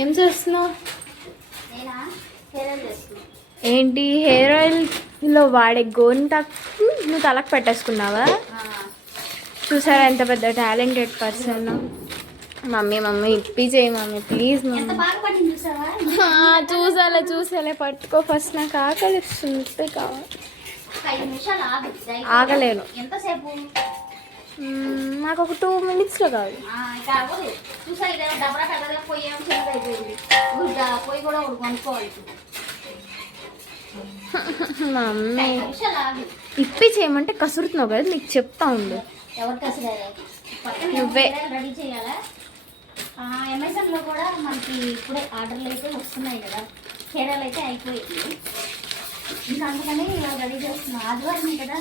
ఏం చేస్తున్నావు? నేనా హెయిర్ ఆయిల్ చేస్తున్నా. ఏంటి హెయిర్ ఆయిల్లో వాడే గోరింటాకు నువ్వు తలకు పెట్టేసుకున్నావా? చూసారా ఎంత పెద్ద టాలెంటెడ్ పర్సన్. మమ్మీ మమ్మీ ఇప్పి చేయి మమ్మీ ప్లీజ్ ఎంత మమ్మీ. బాగా పడింది చూసావా? చూసాలే పట్టుకో ఫస్ట్. నాకు ఆకలి ఇస్తుంది కావాలి. 5 నిమిషాలు ఆగు. ఆగలేను. ఎంతసేపు? నాకు ఒక 2 minutesలో కావాలి. ఇంకా అవ్వదు. చూసా ఇదే డబ్బా పెద్దగా పొయ్యి ఏమో చిన్నది అయిపోయింది. పొయ్యి కూడా ఒకటి కొనుక్కోవాలి. మమ్మీ 5 నిమిషాలు ఆగు. ఇప్పి చేయమంటే కసురుతున్నావు కదా, నీకు చెప్తా ఉండు. ఎవరు కసిరారు? పక్కన నువ్వే. రెడీ చేయాలా? అమెజాన్లో కూడా మనకి ఇప్పుడే ఆర్డర్లు అయితే వస్తున్నాయి కదా. హెయిర్ ఆయిల్ అయితే అయిపోయింది. ఇంకా అందుకని రెడీ చేస్తున్నా. ఆదివారం కదా.